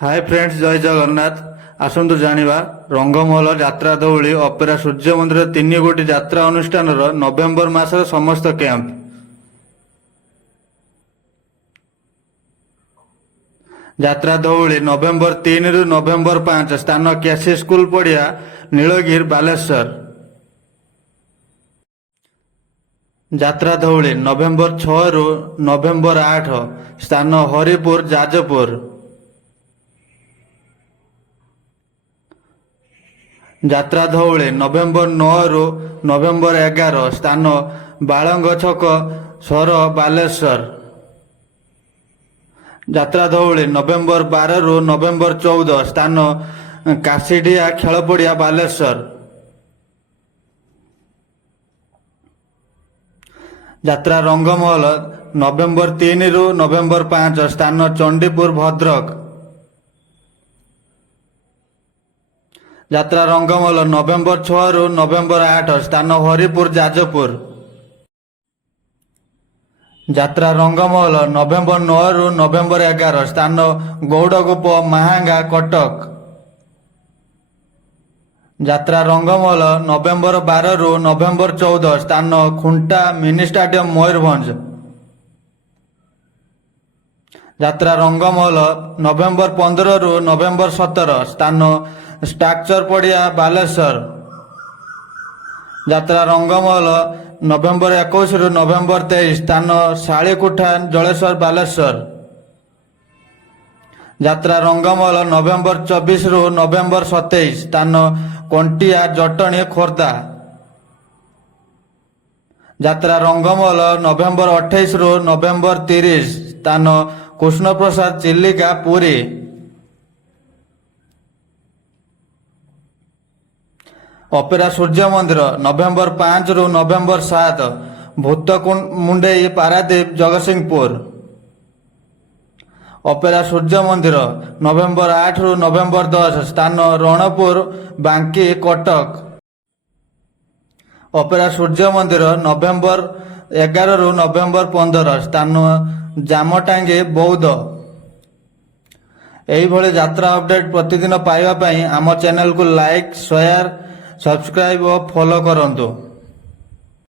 Hi friends, जय जगन्नाथ। आसतु जानिबा रंगमहल यात्रा दौली opera सूर्य मंदिर 3 गोटी यात्रा अनुष्ठान नवेम्बर मासर समस्त कैंप। यात्रा दौली नवेम्बर 3 रु नवेम्बर 5 स्थान केसी स्कूल पड़िया नीलगिर बालेश्वर। यात्रा दौली नवेम्बर 6 रु नवेम्बर 8 स्थान हरिपुर जाजपुर। यात्रा धौली नवेम्बर 9 रु नवेम्बर 11 स्थान बालंग छक सर बालेश्वर। यात्रा धौली नवेम्बर 12 रु नवेम्बर 14 स्थान काशीडिया खेलपड़िया बालेश्वर। यात्रा रंगमहल नवेम्बर 3 रु नवेम्बर 5 स्थान चंडीपुर भद्रक। यात्रा रंगमहल नवेम्बर 6 रु नवेम्बर 8 स्थान हरिपुर जाजपुर। यात्रा रंगमहल नवेम्बर 9 रु नवेम्बर 11 स्थान गौड़गोप महांगा कटक। यात्रा रंगमहल नवेम्बर 12 रु नवेम्बर 14 स्थान खुंटा मिनी स्टेडियम मयूरभंज। यात्रा रंगमहल नवेम्बर 15 रु नवेम्बर 17 स्थान स्ट्रक्चर पड़िया बालेश्वर। यात्रा रंगमहल नवेम्बर 21 रु नवेम्बर 23 स्थान शालीकुठा जलेश्वर बालेश्वर। यात्रा रंगमहल नवेम्बर 24 रु नवेम्बर 27 स्थान कंटिया जटणी खोर्धा। यात्रा रंगमहल नवेम्बर 28 रु नवेम्बर 30 स्थान कृष्णप्रसाद चिल्लिका पुरी। अपेरा सूर्य मंदिर नवेम्बर 5 रु नवेम्बर 7 भूतमुंडई पारादीप जगतसिंहपुर। अपेरा सूर्य मंदिर नवेम्बर 8 रु नवेम्बर 10 स्थान रणपुर बांकी कटक। अपेरा सूर्य मंदिर नवेम्बर 11 रु नवेम्बर 15 स्थान जामटांगी बौद्ध। यही भली यात्रा अपडेट प्रतिदिन पाइबा पई आम चैनल को लाइक शेयर सब्सक्राइब और फॉलो करंतु।